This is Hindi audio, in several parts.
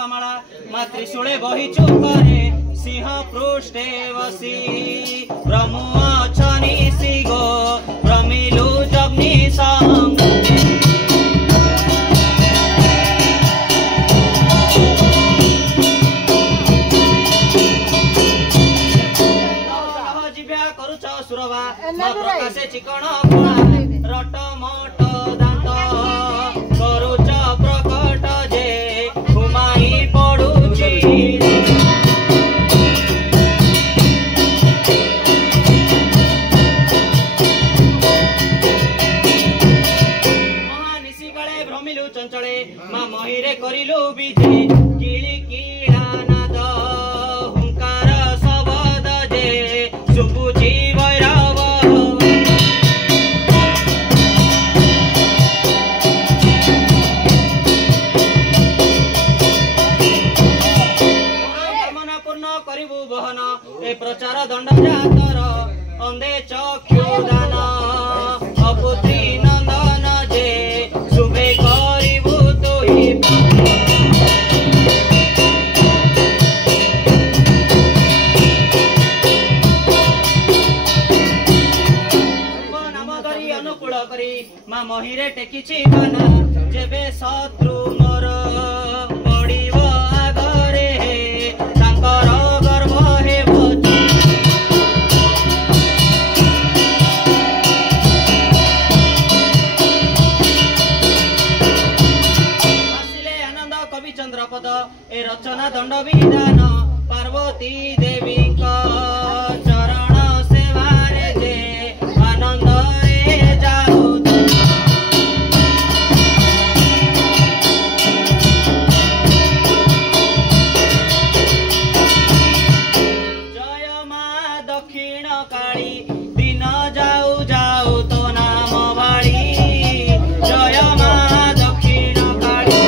जपमाला मा त्रिशूले बही चुपरे सिंह पृष्ठे वसी ब्रह्म छनी सिगो ब्रह्मिलु जग्नि संग सुरवा प्रकाशे चिकण रट मट दांत करुच प्रकट जे घुमाई पड़ुची महानिशी काले भ्रमिलु चंचले मा महिरे करिलु विधे किली कीड़ा नाद हुंकार शब्द जे सुबुची प्रचार दंड जातर अंधे चक्षुदान अपुत्री नंदन जे शुभे करिबु तुहि नाम धरी अनुकूल करी मा महिरे टेकिछि काना जेबे शत्रु मोर पड़िब आगरे तांकर गर्भ हेब चंद्रपद ए रचना दंड विधान पार्वती देवी चरण सेवारे जे आनंद रे जाऊ जय मा दक्षिण काली दिन जाऊ जाऊ तो नाम बाड़ी जय मा दक्षिण काली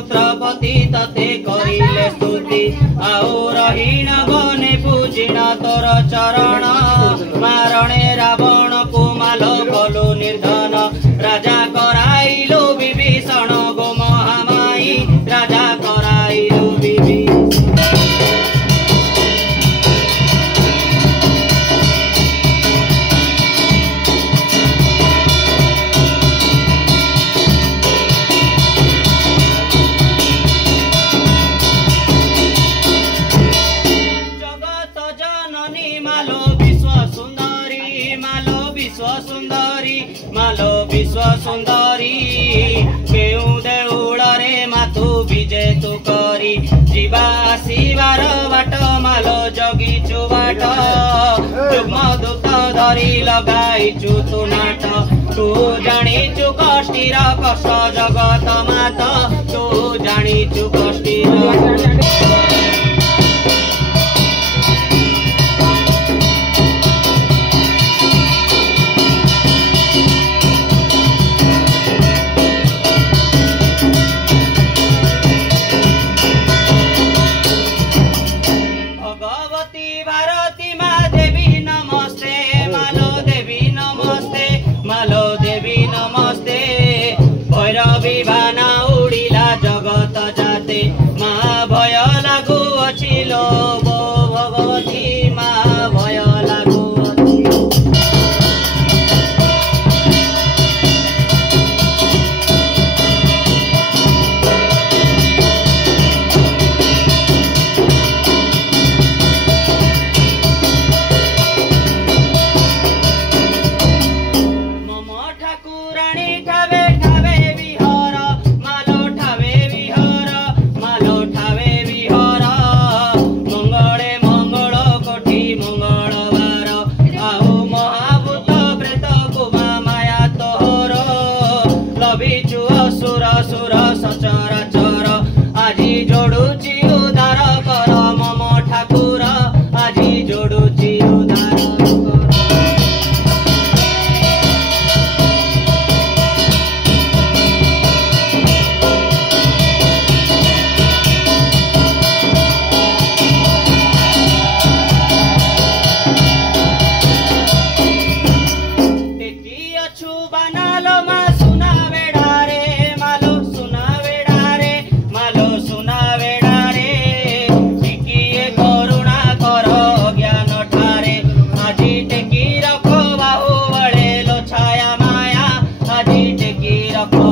सूत्रपति तते करिले स्तुति आउ रहीण बने पूजिण तोर चरण मारणे रावण को माल कलु निर्धन राजा कराइलु विभीषण गो महामाई राजा कराइलु मालो विश्व सुंदरी केउ देउल रे मातु विजे तु करी जीवा आसीबार बाट मालो जगिचु बाट जुग्म दूत धरी लगाइचु तु नाट तू जानिचु कष्टीर कष्ट जगत मात तू जानिचु कष्टीर विभाना उड़िला जगत जाते मा भय लागू अछिलो भगवती मा भय लागू मम ठाकुराणी ठावे जोड़ुची उदार कर मम ठाकुर आजी जोड़ुची उदार टेकी अछु बनालो मा सुना बेड़ारे मालो सुना बेड़ारे मालो सुना बेड़ारे टिकिए करुणा कर ज्ञान ठारे आजी टेकी रखो बाहु बड़े लो छाया माया आजी टेकी रखो